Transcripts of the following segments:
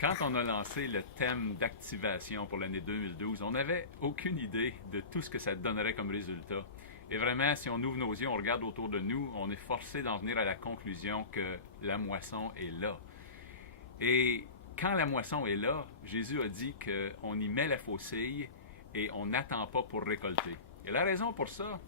Quand on a lancé le thème d'activation pour l'année 2012, on n'avait aucune idée de tout ce que ça donnerait comme résultat. Et vraiment, si on ouvre nos yeux, on regarde autour de nous, on est forcé d'en venir à la conclusion que la moisson est là. Et quand la moisson est là, Jésus a dit qu'on y met la faucille et on n'attend pas pour récolter. Et la raison pour ça,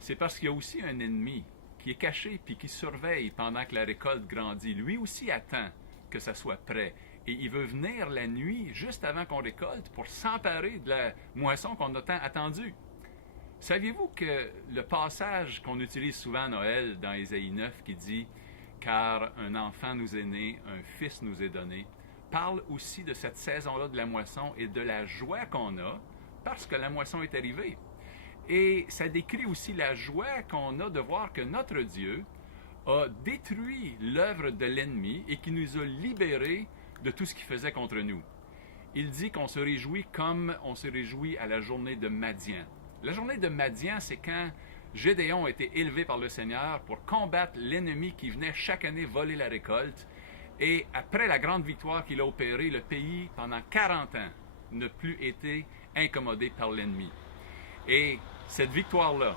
c'est parce qu'il y a aussi un ennemi qui est caché puis qui surveille pendant que la récolte grandit. Lui aussi attend que ça soit prêt. Et il veut venir la nuit, juste avant qu'on récolte, pour s'emparer de la moisson qu'on a tant attendue. Saviez-vous que le passage qu'on utilise souvent à Noël dans Ésaïe 9 qui dit « Car un enfant nous est né, un fils nous est donné », parle aussi de cette saison-là de la moisson et de la joie qu'on a parce que la moisson est arrivée. Et ça décrit aussi la joie qu'on a de voir que notre Dieu a détruit l'œuvre de l'ennemi et qui nous a libérés de tout ce qu'il faisait contre nous. Il dit qu'on se réjouit comme on se réjouit à la journée de Madian. La journée de Madian, c'est quand Gédéon a été élevé par le Seigneur pour combattre l'ennemi qui venait chaque année voler la récolte. Et après la grande victoire qu'il a opérée, le pays, pendant 40 ans, n'a plus été incommodé par l'ennemi. Et cette victoire-là,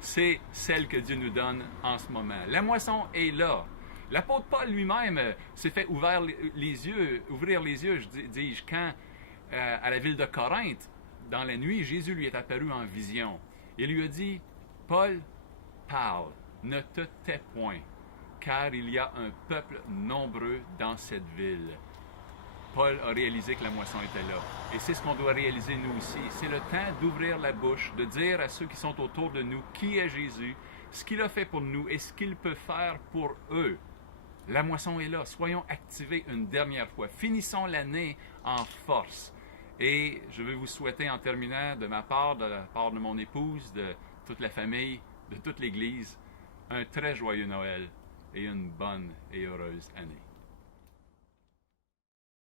c'est celle que Dieu nous donne en ce moment. La moisson est là. L'apôtre Paul lui-même s'est fait ouvrir les yeux, dis-je, quand à la ville de Corinthe, dans la nuit, Jésus lui est apparu en vision. Il lui a dit, « Paul, parle, ne te tais point, car il y a un peuple nombreux dans cette ville. » Paul a réalisé que la moisson était là. Et c'est ce qu'on doit réaliser nous aussi. C'est le temps d'ouvrir la bouche, de dire à ceux qui sont autour de nous qui est Jésus, ce qu'il a fait pour nous et ce qu'il peut faire pour eux. La moisson est là. Soyons activés une dernière fois. Finissons l'année en force. Et je veux vous souhaiter en terminant de ma part, de la part de mon épouse, de toute la famille, de toute l'Église, un très joyeux Noël et une bonne et heureuse année.